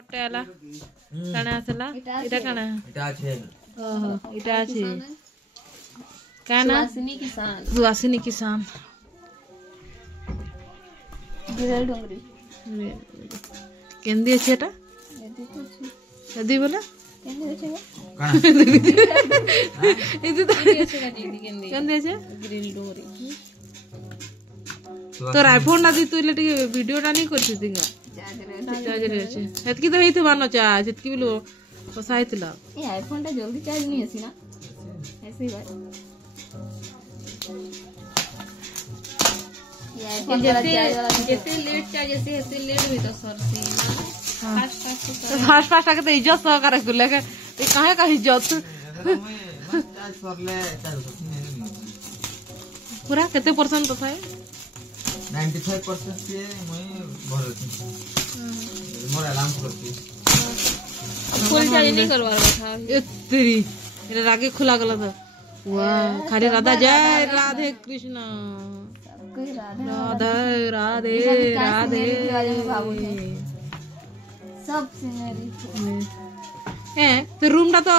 पट्टे आला काना आसला इटा काना इटा আছে ओहो इटा আছে काना सुहासिनी किसान गिरल डोंगरी केंदी আছে এটা यदि बोला केंदी আছে কানা ಇದು केंदी আছে गिरल डोंगरी तोर आईफोन ना दी तू इले वीडियो ना नहीं करती तिंगा चार्ज रे আছে হেতকি তো হেইতে বানো চার্জ হেতকি বলো পসা হইতলা ये आईफोन टा जल्दी चार्ज नहीं आसी ना ऐसे ही बात ये आईफोन वाला चार्ज वाला जैसे लेट चार्ज ऐसे लेट हुई तो सरसी फास्ट फास्ट आके तो इज्जत सहकार गुले के काहे का इज्जत चार्ज करले चार्ज पूरा केते परसेंट तो है 95% से मैं भरती मोर अलार्म करती फुल चार्ज नहीं करवा रहा था ए तेरी इधर आगे खुला गला था वाह खाली राधा जय राधे कृष्ण कोई राधा राधे राधे राधे सब सिंगरी तो रूम टा तो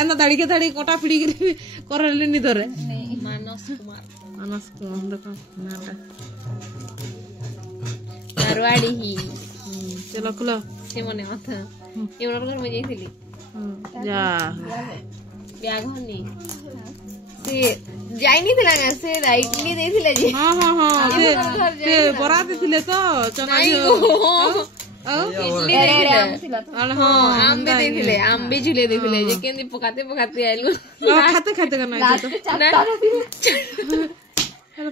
एना दाड़ी के दाड़ी कोटा पिड़ी करले नि धरे मानस कुमार देखो नाटा मारवाड़ी ही चलो खुलो से मने माथा ये घर में जाइथिली जा ब्याग हनी से जाई नहीं थिला ना से इडली देथिले जे हां से बरा देथिले तो चना इडली देथिले हां आम भी देथिले आम भी झुले देथिले जे केंदी पकाते आइलु खाते करना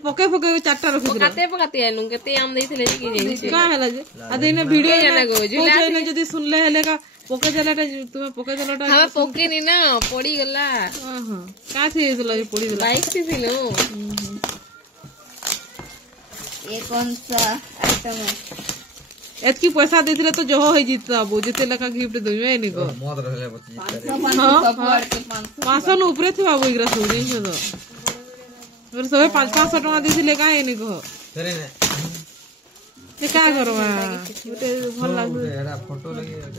पके चारटा रखि पकाते आइलु केते आम देथिले जे की जाई का हला जे अदिने वीडियो जाना गो झुला ने जदी सुनले हेले का पके जलाटा तुम्हें पके जलाटा हम पके नी ना पड़ी गला हां का थी इसला पड़ी गला बाइक से थिलो ये कौन सा आइटम है एतकी पैसा देथिले तो जो होई जिता बो जते लका गिफ्ट दोइमे नि को मत रहले बच्ची 500 न ऊपर थी बाबू इगरा सो नहीं छो फिर सब 500 टका देथिले का एनि को तेरे ते का करवा गोटे भल लागु एरा फोटो लगी और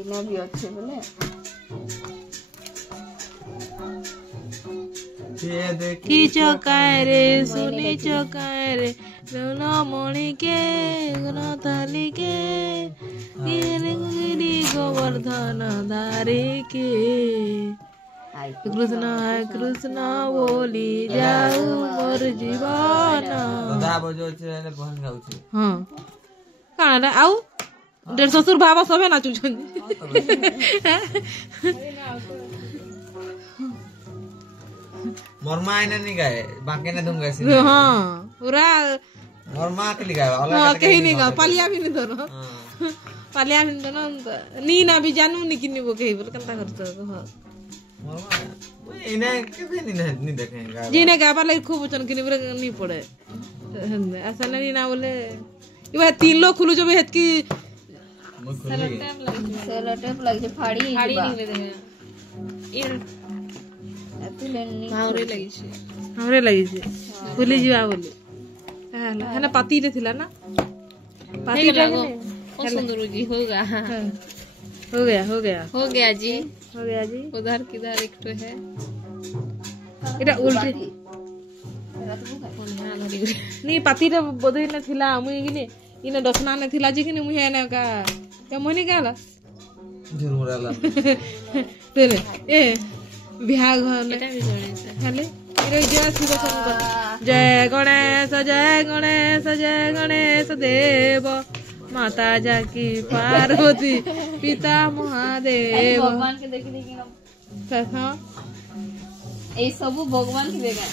इने भी अच्छे बोले की चौकाए रे सुनी चौकाए रे दोनों मणि के गुना थाली के गिरी गोवर्धन धारी के कृष्ण बोली जाऊ मोर जीवन दादा बजो छे ने बहन गाउ छे हां काना आउ डेढ़ ससुर बाबा सबे नाचु छन मोरमा आइने नहीं गाए बाकी ने दूंगा ऐसे हां पूरा मोरमा के लिखा है अलग हां कहीं नहीं गा पालिया भी नहीं दोनो पालिया भी दोनो नी ना भी जानू नी किनी वो कहीं बोल कंता करतो हां मोरमा इने के भी नहीं देखेंगे जीने गाबा लई खूब वचन किनी बरे नहीं पड़े ऐसा नहीं ना बोले ये 3 लोग खुलु जो हेत की सेलो टेप लगी फाड़ी निकले दे ये हमरे लगी छे खुली जीवा बोले है पाती रे थिला ना पाती लगो सुंदर जी होगा हो गया जी उधर किधर एक तो है एटा उल्टी नी पाती रे बोधई न थिला मुई गिने इने दसना न थिला जे किने मुई है ना का मोनी काला जरूर आला तेरे ए बिहार घर एटा भी गणेश हेले जय गणेश देव माता जाकी पार्वती पिता महादेव भगवान के देखी ना ए सब भगवान के देखा